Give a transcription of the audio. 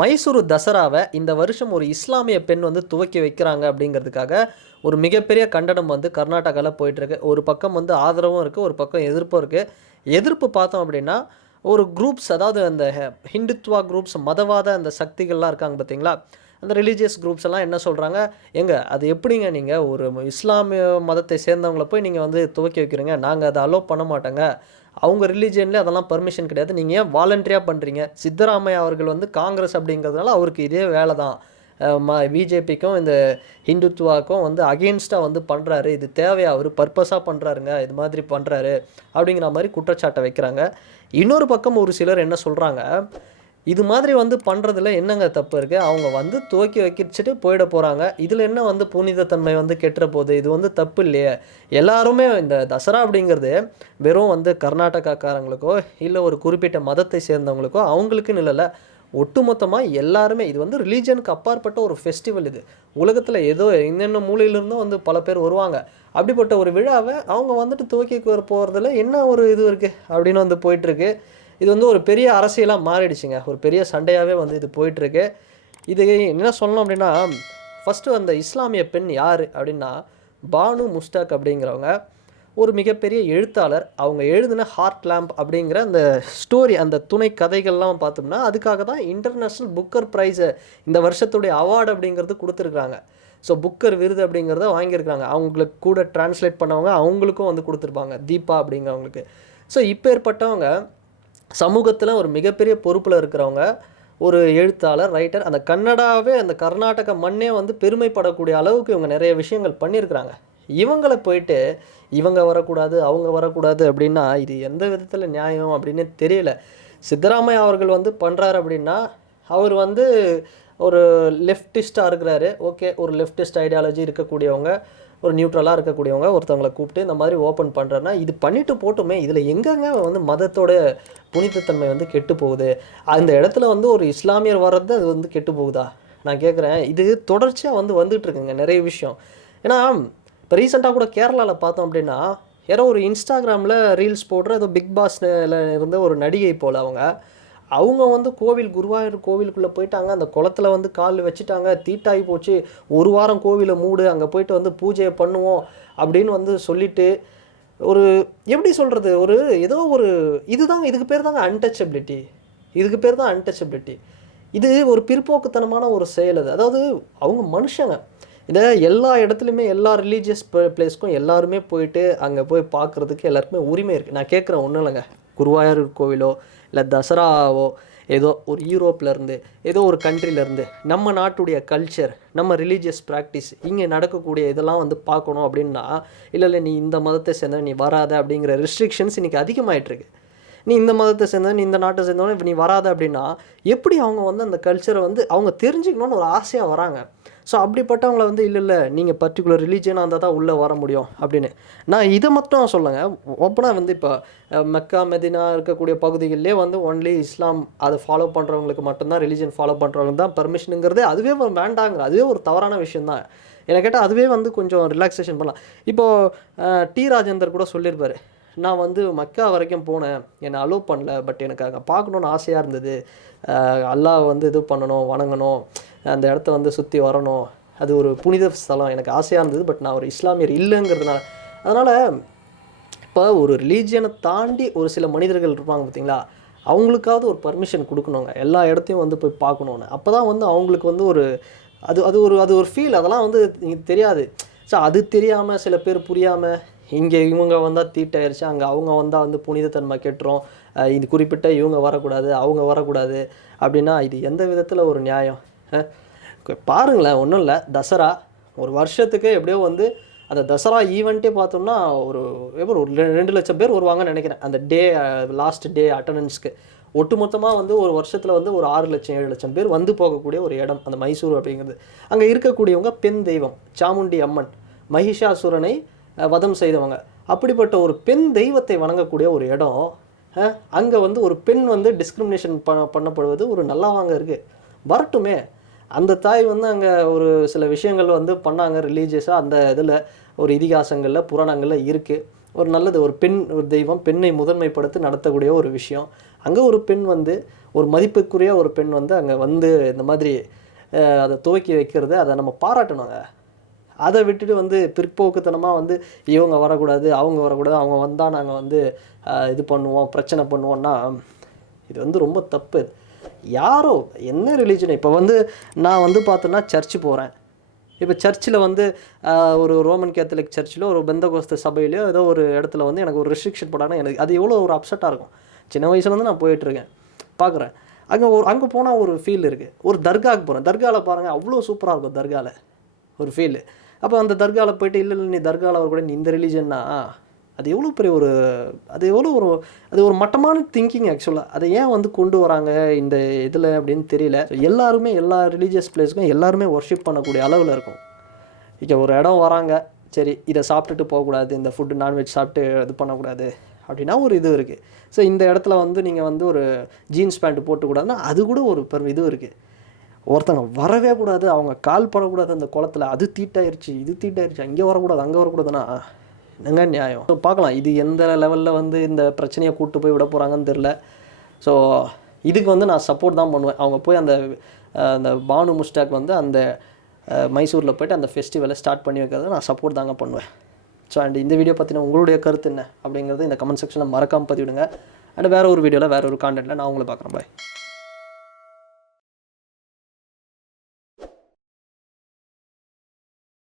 மைசூரு தசராவை இந்த வருஷம் ஒரு இஸ்லாமிய பெண் வந்து துவக்கி வைக்கிறாங்க அப்படிங்கிறதுக்காக ஒரு மிகப்பெரிய கண்டனம் வந்து கர்நாடகாவில் போயிட்டுருக்கு. ஒரு பக்கம் வந்து ஆதரவும் இருக்குது, ஒரு பக்கம் எதிர்ப்பும் இருக்குது. எதிர்ப்பு பார்த்தோம் அப்படின்னா ஒரு குரூப்ஸ், அதாவது அந்த ஹிந்துத்வா குரூப்ஸ், மதவாத அந்த சக்திகள்லாம் இருக்காங்க பார்த்தீங்களா, அந்த ரிலீஜியஸ் குரூப்ஸ் எல்லாம் என்ன சொல்கிறாங்க, அது எப்படிங்க நீங்கள் ஒரு இஸ்லாமிய மதத்தை சேர்ந்தவங்களை போய் நீங்கள் வந்து துவக்கி வைக்கிறீங்க, நாங்கள் அதை அலோவ் பண்ண மாட்டோங்க, அவங்க ரிலீஜியன்லேயே அதெல்லாம் பர்மிஷன் கிடையாது, நீங்கள் ஏன் வாலண்டரியாக பண்ணுறீங்க. சித்தராமையா அவர்கள் வந்து காங்கிரஸ் அப்படிங்கிறதுனால அவருக்கு இதே வேலை தான், பிஜேபிக்கும் இந்த ஹிந்துத்வாக்கும் வந்து அகெயின்ஸ்டாக வந்து பண்ணுறாரு, இது தேவையா, அவர் பர்பஸாக பண்ணுறாருங்க, இது மாதிரி பண்ணுறாரு அப்படிங்கிற மாதிரி குற்றச்சாட்டை வைக்கிறாங்க. இன்னொரு பக்கம் ஒரு சிலர் என்ன சொல்கிறாங்க, இது மாதிரி வந்து பண்ணுறதுல என்னங்க தப்பு இருக்குது, அவங்க வந்து துவக்கி வைக்கிச்சுட்டு போயிட போகிறாங்க, இதில் என்ன வந்து புனிதத்தன்மை வந்து கெட்டுற போகுது, இது வந்து தப்பு இல்லையே. எல்லாருமே இந்த தசரா அப்படிங்கிறது வெறும் வந்து கர்நாடகாக்காரங்களுக்கோ இல்லை ஒரு குறிப்பிட்ட மதத்தை சேர்ந்தவங்களுக்கோ அவங்களுக்குன்னு இல்லைல்ல, ஒட்டுமொத்தமாக எல்லாருமே இது வந்து ரிலீஜனுக்கு அப்பாற்பட்ட ஒரு ஃபெஸ்டிவல். இது உலகத்தில் ஏதோ என்னென்ன மூலையிலிருந்தும் வந்து பல பேர் வருவாங்க. அப்படிப்பட்ட ஒரு விழாவை அவங்க வந்துட்டு துவக்கி போகிறதுல என்ன ஒரு இது இருக்குது அப்படின்னு வந்து போயிட்டுருக்கு. இது வந்து ஒரு பெரிய அரசியலாக மாறிடுச்சுங்க, ஒரு பெரிய சண்டையாகவே வந்து இது போயிட்டுருக்கு. இது என்ன சொல்லணும் அப்படின்னா, ஃபஸ்ட்டு அந்த இஸ்லாமிய பெண் யார் அப்படின்னா பானு முஸ்டாக் அப்படிங்கிறவங்க ஒரு மிகப்பெரிய எழுத்தாளர். அவங்க எழுதின ஹார்ட் லேம்ப் அப்படிங்கிற அந்த ஸ்டோரி, அந்த துணை கதைகள்லாம் பார்த்தோம்னா அதுக்காக தான் இன்டர்நேஷ்னல் புக்கர் ப்ரைஸை இந்த வருஷத்துடைய அவார்டு அப்படிங்கிறது கொடுத்துருக்குறாங்க. ஸோ புக்கர் விருது அப்படிங்கிறத வாங்கியிருக்காங்க. அவங்களுக்கு கூட டிரான்ஸ்லேட் பண்ணவங்க அவங்களுக்கும் வந்து கொடுத்துருப்பாங்க, தீபா அப்படிங்கிறவங்களுக்கு. ஸோ இப்போ ஏற்பட்டவங்க சமூகத்தில் ஒரு மிகப்பெரிய பொறுப்பில் இருக்கிறவங்க, ஒரு எழுத்தாளர், ரைட்டர். அந்த கன்னடாவே, அந்த கர்நாடக மண்ணே வந்து பெருமைப்படக்கூடிய அளவுக்கு இவங்க நிறைய விஷயங்கள் பண்ணியிருக்கிறாங்க. இவங்களை போயிட்டு இவங்க வரக்கூடாது, அவங்க வரக்கூடாது அப்படின்னா இது எந்த விதத்தில் நியாயம் அப்படின்னு தெரியல. சித்தராமையா அவர்கள் வந்து பண்ணுறாரு அப்படின்னா அவர் வந்து ஒரு லெஃப்டிஸ்டாக இருக்கிறாரு. ஓகே, ஒரு லெஃப்டிஸ்ட் ஐடியாலஜி இருக்கக்கூடியவங்க, ஒரு நியூட்ரலாக இருக்கக்கூடியவங்க ஒருத்தவங்களை கூப்பிட்டு இந்த மாதிரி ஓப்பன் பண்ணுறேன்னா இது பண்ணிவிட்டு போட்டுமே, இதில் எங்கெங்க வந்து மதத்தோட புனிதத்தன்மை வந்து கெட்டு போகுது. அந்த இடத்துல வந்து ஒரு இஸ்லாமியர் வர்றது அது வந்து கெட்டு போகுதா நான் கேட்குறேன். இது தொடர்ச்சியாக வந்து வந்துட்டுருக்குங்க நிறைய விஷயம். ஏன்னா இப்போ ரீசெண்டாக கூட கேரளாவில் பார்த்தோம் அப்படின்னா, யாரோ ஒரு இன்ஸ்டாகிராமில் ரீல்ஸ் போடுற ஏதோ பிக் பாஸில் இருந்த ஒரு நடிகை போல் அவங்க வந்து குருவாயூர் கோவிலுக்குள்ளே போயிட்டாங்க, அந்த குளத்தில் வந்து கால் வச்சுட்டாங்க, தீட்டாகி போச்சு, ஒரு வாரம் கோவிலை மூடு, அங்கே போயிட்டு வந்து பூஜையை பண்ணுவோம் அப்படின்னு வந்து சொல்லிவிட்டு, ஒரு எப்படி சொல்கிறது, ஒரு ஏதோ ஒரு இதுதாங்க, இதுக்கு பேர் தாங்க அன்டச்சபிலிட்டி, இதுக்கு பேர் தான் அன்டச்சபிலிட்டி. இது ஒரு பிற்போக்குத்தனமான ஒரு செயல். அது அதாவது அவங்க மனுஷங்க. இதை எல்லா இடத்துலையுமே எல்லா ரிலீஜியஸ் பிளேஸ்க்கும் எல்லாருமே போயிட்டு அங்கே போய் பார்க்குறதுக்கு எல்லாருக்குமே உரிமை இருக்குது. நான் கேட்குறேன், ஒன்றும் இல்லைங்க, குருவாயூர் கோவிலோ இல்லை தசராவோ ஏதோ ஒரு யூரோப்லேருந்து ஏதோ ஒரு கண்ட்ரிலேருந்து நம்ம நாட்டுடைய கல்ச்சர், நம்ம ரிலீஜியஸ் ப்ராக்டிஸ் இங்கே நடக்கக்கூடிய இதெல்லாம் வந்து பார்க்கணும் அப்படின்னா, இல்லை நீ இந்த மதத்தை சேர்ந்த நீ வராத அப்படிங்கிற ரெஸ்ட்ரிக்ஷன்ஸ் இன்றைக்கி அதிகமாகிட்டுருக்கு. நீ இந்த மதத்தை சேர்ந்த, நீ இந்த நாட்டை சேர்ந்தவொன்னே இப்போ நீ வராத அப்படின்னா எப்படி அவங்க வந்து அந்த கல்ச்சரை வந்து அவங்க தெரிஞ்சுக்கணுன்னு ஒரு ஆசையாக வராங்க. ஸோ அப்படிப்பட்டவங்கள வந்து இல்லை நீங்கள் பர்டிகுலர் ரிலீஜியனாக இருந்தால் தான் உள்ளே வர முடியும் அப்படின்னு. நான் இதை மட்டும் சொல்லுங்க, ஓப்பனாக வந்து இப்போ மெக்கா மெதினா இருக்கக்கூடிய பகுதிகளிலே வந்து ஒன்லி இஸ்லாம் அதை ஃபாலோ பண்ணுறவங்களுக்கு மட்டும்தான், ரிலீஜியன் ஃபாலோ பண்ணுறவங்க தான் பர்மிஷனுங்கிறது அதுவே வேண்டாங்கிற, அதுவே ஒரு தவறான விஷயந்தான். என்னை கேட்டால் அதுவே வந்து கொஞ்சம் ரிலாக்ஸேஷன் பண்ணலாம். இப்போது டி ராஜேந்தர் கூட சொல்லியிருப்பார், நான் வந்து மக்கா வரைக்கும் போனேன், என்னை அலோவ் பண்ணல, பட் எனக்கு அங்கே பார்க்கணுன்னு ஆசையாக இருந்தது, அல்லாஹ் வந்து இது பண்ணணும், வணங்கணும், அந்த இடத்த வந்து சுற்றி வரணும், அது ஒரு புனித ஸ்தலம், எனக்கு ஆசையாக இருந்தது, பட் நான் ஒரு இஸ்லாமியர் இல்லைங்கிறதுனால. அதனால் இப்போ ஒரு ரிலீஜியனை தாண்டி ஒரு சில மனிதர்கள் இருப்பாங்க பார்த்தீங்களா, அவங்களுக்காவது ஒரு பர்மிஷன் கொடுக்கணுங்க, எல்லா இடத்தையும் வந்து போய் பார்க்கணுன்னு. அப்போ தான் வந்து அவங்களுக்கு வந்து ஒரு அது ஒரு ஃபீல், அதெல்லாம் வந்து தெரியாது. ஸோ அது தெரியாமல் சில பேர் புரியாமல் இங்கே இவங்க வந்தால் தீட்டாயிருச்சு, அங்கே அவங்க வந்தால் வந்து புனிதத்தன்மை கெட்டுரும், இது குறிப்பிட்ட இவங்க வரக்கூடாது அவங்க வரக்கூடாது அப்படின்னா இது எந்த விதத்தில் ஒரு நியாயம்? பாருங்களேன், ஒன்றும் இல்லை, தசரா ஒரு வருஷத்துக்கு எப்படியோ வந்து அந்த தசரா ஈவெண்ட்டே பார்த்தோம்னா ஒரு 2 லட்சம் பேர் வருவாங்கன்னு நினைக்கிறேன். அந்த லாஸ்ட் டே அட்டண்டன்ஸ்க்கு ஒட்டுமொத்தமாக வந்து ஒரு வருஷத்தில் வந்து ஒரு 6 லட்சம் 7 லட்சம் பேர் வந்து போகக்கூடிய ஒரு இடம் அந்த மைசூர் அப்படிங்கிறது. அங்கே இருக்கக்கூடியவங்க பெண் தெய்வம் சாமுண்டி அம்மன், மகிஷாசுரனை வதம் செய்தவங்க. அப்படிப்பட்ட ஒரு பெண் தெய்வத்தை வணங்கக்கூடிய ஒரு இடம், அங்கே வந்து ஒரு பெண் வந்து டிஸ்கிரிமினேஷன் பண்ணப்படுவது ஒரு நல்லாவாங்க இருக்குது. வரட்டுமே, அந்த தாய் வந்து அங்கே ஒரு சில விஷயங்கள் வந்து பண்ணாங்க ரிலீஜியஸாக, அந்த இதில் ஒரு இதிகாசங்களில் புராணங்களில் இருக்குது. ஒரு நல்லது. ஒரு பெண் ஒரு தெய்வம், பெண்ணை முதன்மைப்படுத்தி நடத்தக்கூடிய ஒரு விஷயம். அங்கே ஒரு பெண் வந்து ஒரு மதிப்புக்குரிய ஒரு பெண் வந்து அங்கே வந்து இந்த மாதிரி அதை துவக்கி வைக்கிறது, அதை நம்ம பாராட்டணுங்க. அதை விட்டுட்டு வந்து பிற்போக்குத்தனமாக வந்து இவங்க வரக்கூடாது, அவங்க வரக்கூடாது, அவங்க வந்தால் நாங்கள் வந்து இது பண்ணுவோம், பிரச்சனை பண்ணுவோம்னா இது வந்து ரொம்ப தப்பு. யாரோ என்ன ரிலீஜன், இப்போ வந்து நான் வந்து பார்த்தோன்னா சர்ச்சு போகிறேன். இப்போ சர்ச்சில் வந்து ஒரு ரோமன் கேத்தலிக் சர்ச்சில் ஒரு பெந்தகோஸ்து சபையிலையோ ஏதோ ஒரு இடத்துல வந்து எனக்கு ஒரு ரெஸ்ட்ரிக்ஷன் போட்டாங்கன்னா எனக்கு அது எவ்வளோ ஒரு அப்செட்டாக இருக்கும். சின்ன வயசுலேருந்து நான் போயிட்டுருக்கேன், பார்க்குறேன். அங்கே போனால் ஒரு ஃபீல் இருக்குது. ஒரு தர்காவுக்கு போகிறேன், தர்காவில் பாருங்கள் அவ்வளோ சூப்பராக இருக்கும் தர்காவில் ஒரு ஃபீல். அப்போ அந்த தர்காவில் போய்ட்டு இல்லை நீ தர்காவில் வர கூட நீ இந்த ரிலீஜன்னா அது எவ்வளோ பெரிய ஒரு அது ஒரு மட்டமான திங்கிங் ஆக்சுவலாக. அதை ஏன் வந்து கொண்டு வராங்க இந்த இதில் அப்படின்னு தெரியல. எல்லாருமே எல்லா ரிலீஜியஸ் பிளேஸுக்கும் எல்லாருமே ஒர்ஷிப் பண்ணக்கூடிய அளவில் இருக்கும். இங்கே ஒரு இடம் வராங்க, சரி இதை சாப்பிட்டுட்டு போகக்கூடாது, இந்த ஃபுட்டு நான்வெஜ் சாப்பிட்டு இது பண்ணக்கூடாது அப்படின்னா ஒரு இது இருக்குது. ஸோ இந்த இடத்துல வந்து நீங்கள் வந்து ஒரு ஜீன்ஸ் பேண்ட்டு போட்டுக்கூடாதுன்னா அது கூட ஒரு இது இருக்குது. ஒருத்தங்க வரவே கூடாது, அவங்க கால் படக்கூடாது அந்த குளத்தில், அது தீட்டாயிருச்சு இது தீட்டாயிருச்சு, அங்கே வரக்கூடாது அங்கே வரக்கூடாதுன்னா என்னங்க நியாயம்? ஸோ பார்க்கலாம் இது எந்த லெவலில் வந்து இந்த பிரச்சனையை கூப்பிட்டு போய் விட போகிறாங்கன்னு தெரில. ஸோ இதுக்கு வந்து நான் சப்போர்ட் தான் பண்ணுவேன். அவங்க போய் அந்த பானு முஸ்டாக் வந்து அந்த மைசூரில் போய்ட்டு அந்த ஃபெஸ்டிவலை ஸ்டார்ட் பண்ணி வைக்கிறத நான் சப்போர்ட் தாங்க பண்ணுவேன். ஸோ அண்ட் இந்த வீடியோ பற்றின உங்களுடைய கருத்து என்ன அப்படிங்கிறது இந்த கமெண்ட் செக்ஷனில் மறக்காமல் பதிவிடுங்க. அண்ட் வேறு ஒரு வீடியோவில் வேறு ஒரு கான்டென்ட்டில் நான் உங்களை பார்க்குறேன். பாய்.